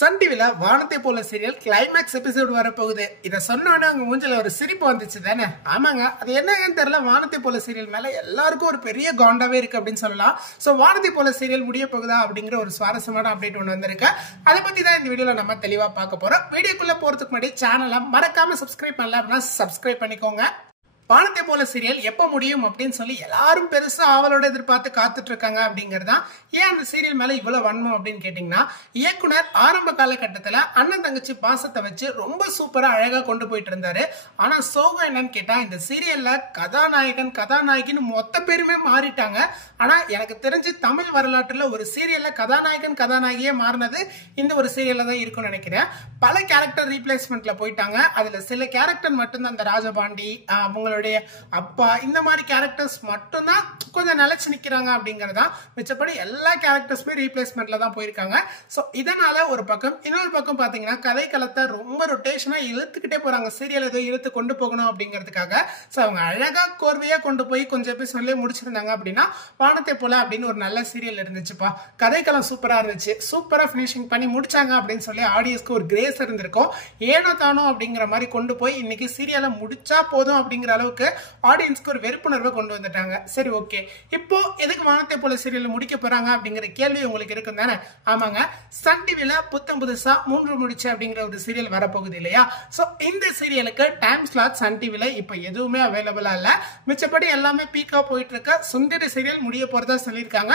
Sun டிவில வானத்தை போல சீரியல் கிளைமேக்ஸ் எபிசோட் வரப்போகுது. இதை சொன்னோன்னே அவங்க மூஞ்சில ஒரு சிரிப்பு வந்துச்சு தானே? ஆமாங்க, அது என்னன்னு தெரியல. வானத்தை போல சீரியல் மேல எல்லாருக்கும் ஒரு பெரிய காண்டாவே இருக்கு அப்படின்னு சொல்லலாம். ஸோ வானத்தை போல சீரியல் முடிய போகுதா அப்படிங்கிற ஒரு சுவாரஸ்யமான அப்டேட் ஒன்று வந்திருக்கு. அதை பத்தி தான் இந்த வீடியோல நம்ம தெளிவா பார்க்க போறோம். வீடியோக்குள்ள போறதுக்கு முன்னாடி சேனலை மறக்காம சப்ஸ்கிரைப் பண்ணல அப்படின்னா சப்ஸ்கிரைப் பண்ணிக்கோங்க. வானத்தை போல சீரியல் எப்ப முடியும் அப்படின்னு சொல்லி எல்லாரும் பெருசா ஆவலோட எதிர்பார்த்து காத்துட்டு இருக்காங்க அப்படிங்கறதா. ஏன் அந்த சீரியல் மேல இவ்வளவு வன்மம் அப்படின்னு கேட்டீங்கன்னா, இயக்குனர் ஆரம்ப காலகட்டத்துல அண்ணன் தங்கச்சி பாசத்தை வச்சு ரொம்ப சூப்பரா அழகா கொண்டு போயிட்டு இருந்தாரு. ஆனா சோகம் என்னன்னு கேட்டா, இந்த சீரியல்ல கதாநாயகன் கதாநாயகின்னு மொத்த பேருமே மாறிட்டாங்க. ஆனா எனக்கு தெரிஞ்சு தமிழ் வரலாற்றுல ஒரு சீரியல்ல கதாநாயகன் கதாநாயகியே மாறினது இந்த ஒரு சீரியல்ல தான் இருக்கும்னு நினைக்கிறேன். பல கேரக்டர் ரீப்ளேஸ்மெண்ட்ல போயிட்டாங்க. அதுல சில கேரக்டர் மட்டும்தான், அந்த ராஜபாண்டி, அவங்களுடைய அப்பா, இந்த மாதிரி கேரக்டர்ஸ் மட்டும்தான் கொஞ்சம் நிலைச்சு நிக்கிறாங்க அப்படிங்கறதா. மிச்சப்படி எல்லா கேரக்டர்ஸுமே ரீப்ளேஸ்மெண்ட்ல தான் போயிருக்காங்க. சோ இதனால ஒரு பக்கம், இன்னொரு பக்கம் பாத்தீங்கன்னா கதைக்களத்தை ரொம்ப ரொட்டேஷனா இழுத்துக்கிட்டே போறாங்க. சீரியல் ஏதோ இழுத்து கொண்டு போகணும் அப்படிங்கிறதுக்காக. சோ அவங்க அழகா கோர்வையா கொண்டு போய் கொஞ்சம் எபிசோட்லயே முடிச்சிருந்தாங்க அப்படின்னா, வானத்தை போல அப்படின்னு ஒரு நல்ல சீரியல் இருந்துச்சுப்பா. கதைக்களம் சூப்பரா இருந்துச்சு, சூப்பரா பினிஷிங் பண்ணி முடிச்சாங்க அப்படின்னு சொல்லி ஆடியன்ஸ்க்கு ஒரு கிரேஸ் இருந்திருக்கும். ஏனோ தானோ அப்படிங்கிற மாதிரி கொண்டு போய் இன்னைக்கு சீரியலை முடிச்சா போதும் அப்படிங்கிற அளவுக்கு ஆடியன்ஸ்க்கு ஒரு வெறுப்புணர்வை கொண்டு வந்துட்டாங்க. சரி, ஓகே, இப்போ எதுக்கு வானத்தை போல சீரியல் முடிக்க போறாங்க அப்படிங்கிற கேள்வி உங்களுக்கு இருக்கும் தானே? ஆமாங்க, சன் டிவில புத்தம் புதுசா 3 முடிச்சு அப்படிங்கிற ஒரு சீரியல் வரப்போகுது இல்லையா? சோ இந்த சீரியலுக்கு டைம் ஸ்லாட் சன் டிவில இப்ப எதுவுமே அவைலபிளா இல்ல. மிச்சப்படி எல்லாமே பீக்கா போயிட்டு இருக்க சுந்தரி சீரியல் முடிய போறதா சொல்லியிருக்காங்க.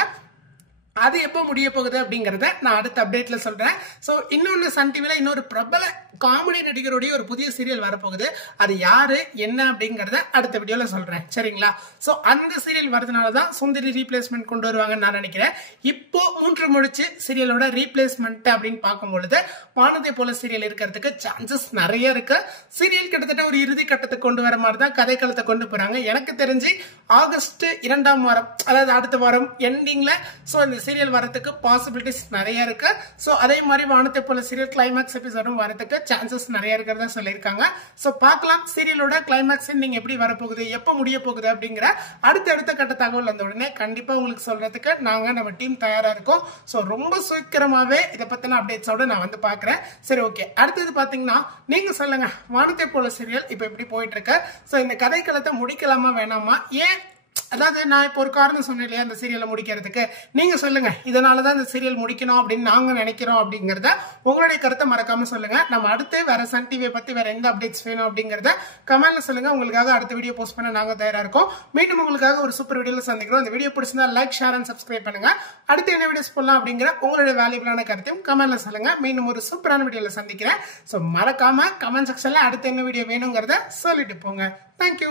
அது எப்போ முடிய போகுது அப்படிங்கறத நான் அடுத்த அப்டேட்ல சொல்றேன். சோ இன்னொன்னு, சன் டிவில இன்னொரு பிரபல காமெடி நடிகருடைய ஒரு புதிய சீரியல் வரப்போகுது. அது யாரு என்ன அப்படிங்கறத அடுத்த வீடியோல சொல்றேன், சரிங்களா? சோ அந்த சீரியல் வரதுனாலதான் சுந்தரி ரீப்ளேஸ்மெண்ட் கொண்டு வருவாங்கன்னு நான் நினைக்கிறேன். இப்போ 3 முடிச்சு சீரியலோட ரீப்ளேஸ்மெண்ட் அப்படின்னு பார்க்கும்பொழுது வானத்தை போல சீரியல் இருக்கிறதுக்கு சான்சஸ் நிறைய இருக்கு. சீரியல் கிட்டத்தட்ட ஒரு இறுதி கட்டத்துக்கு கொண்டு வர மாதிரி தான் கதைக்களத்தை கொண்டு போறாங்க. எனக்கு தெரிஞ்சு ஆகஸ்ட் 2ஆம் வாரம், அதாவது அடுத்த வாரம் எண்டிங்ல சோ இந்த சீரியல் வரதுக்கு பாசிபிலிட்டிஸ் நிறைய இருக்கு. சோ அதே மாதிரி வானத்தை போல சீரியல் கிளைமேக்ஸ் எபிசோடும் வரதுக்கு சான்சஸ் நிறைய இருக்கிறதா சொல்லியிருக்காங்க. சோ பார்க்கலாம் சீரியலோட கிளைமேக்ஸ் நீங்க எப்படி வரப்போகுது, எப்ப முடிய போகுது அப்படிங்கிற அடுத்த கட்ட தகவல் வந்த உடனே கண்டிப்பா உங்களுக்கு சொல்றதுக்கு நம்ம டீம் தயாரா இருக்கோம். சோ ரொம்ப சீக்கிரமாவே இதை பத்தின அப்டேட்ஸோட நான் வந்து பாக்குறேன். சரி, ஓகே, அடுத்தது பாத்தீங்கன்னா நீங்க சொல்லுங்க, வானத்தை போல சீரியல் இப்ப எப்படி போயிட்டு இருக்கு? சோ இந்த கதைக்களத்தை முடிக்கலாமா வேணாமா? ஏன், அதாவது நான் இப்போ ஒரு காரணம் சொன்னேன் இல்லையா அந்த சீரியலை முடிக்கிறதுக்கு, நீங்க சொல்லுங்க இதனாலதான் இந்த சீரியல் முடிக்கணும் அப்படின்னு நாங்க நினைக்கிறோம் அப்படிங்கறத உங்களுடைய கருத்தை மறக்காம சொல்லுங்க. நம்ம அடுத்து வேற சன் டிவியை பத்தி வேற எந்த அப்டேட்ஸ் வேணும் அப்படிங்கறத கமெண்ட்ல சொல்லுங்க. உங்களுக்காக அடுத்த வீடியோ போஸ்ட் பண்ண நாங்க தயாரா இருக்கோம். மீண்டும் உங்களுக்காக ஒரு சூப்பர் வீடியோல சந்திக்கிறோம். இந்த வீடியோ பிடிச்சிருந்தா லைக், ஷேர் அண்ட் சப்ஸ்கிரைப் பண்ணுங்க. அடுத்து என்ன வீடியோஸ் போடலாம் அப்படிங்கிற உங்களுடைய வேல்யூபிளான கருத்தையும் கமெண்ட்ல சொல்லுங்க. மீண்டும் ஒரு சூப்பரான வீடியோல சந்திக்கிறேன். சோ மறக்காம கமெண்ட் செக்ஷன்ல அடுத்து என்ன வீடியோ வேணுங்கிறத சொல்லிட்டு போங்க. தேங்க்யூ.